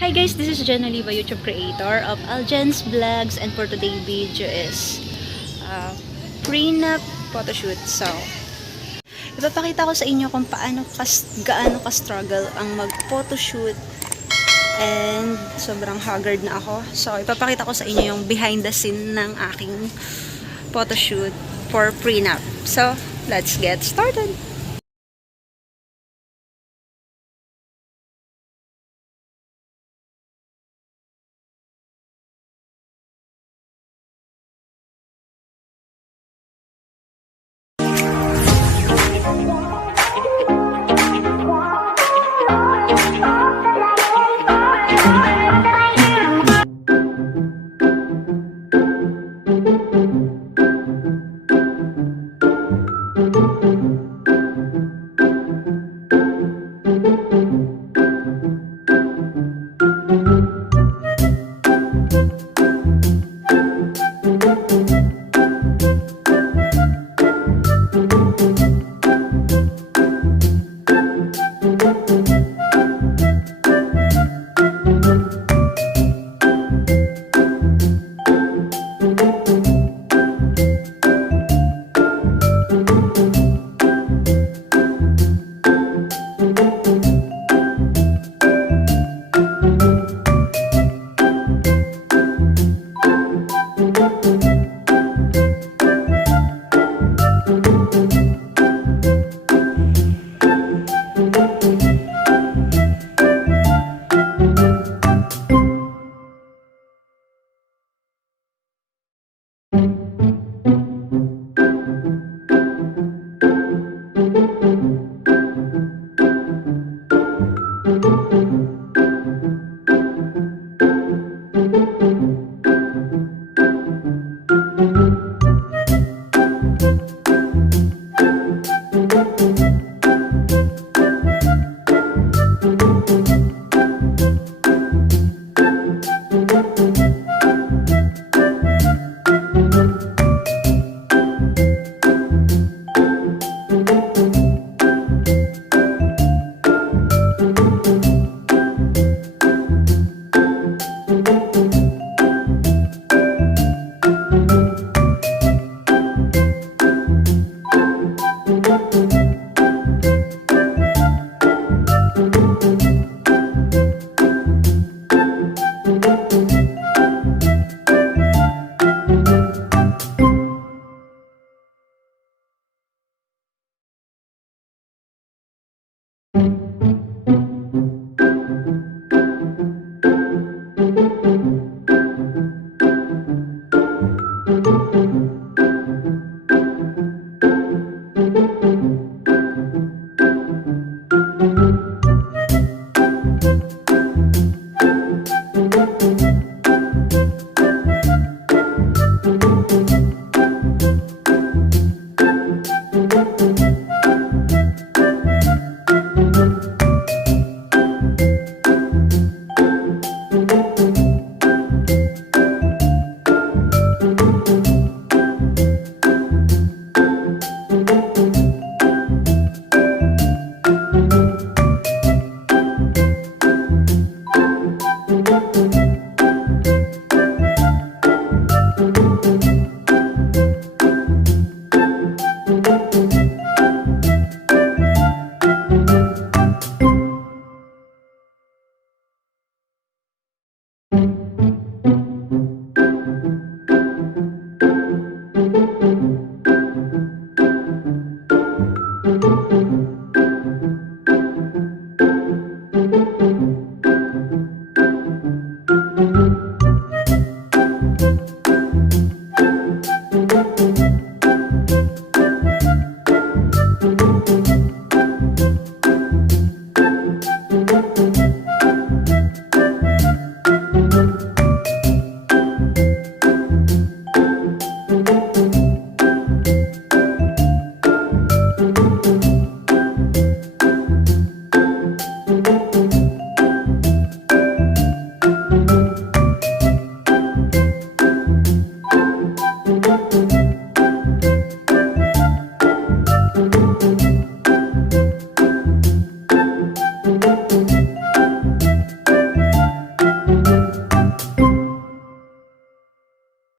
Hi guys, this is Jen Oliva, YouTube creator of Algens Vlogs, and for today's video is prenup photoshoot. So, ipapakita ko sa inyo kung gaano ka-struggle ang mag-photoshoot, and sobrang haggard na ako. So, ipapakita ko sa inyo yung behind the scene ng aking photoshoot for prenup. So, let's get started!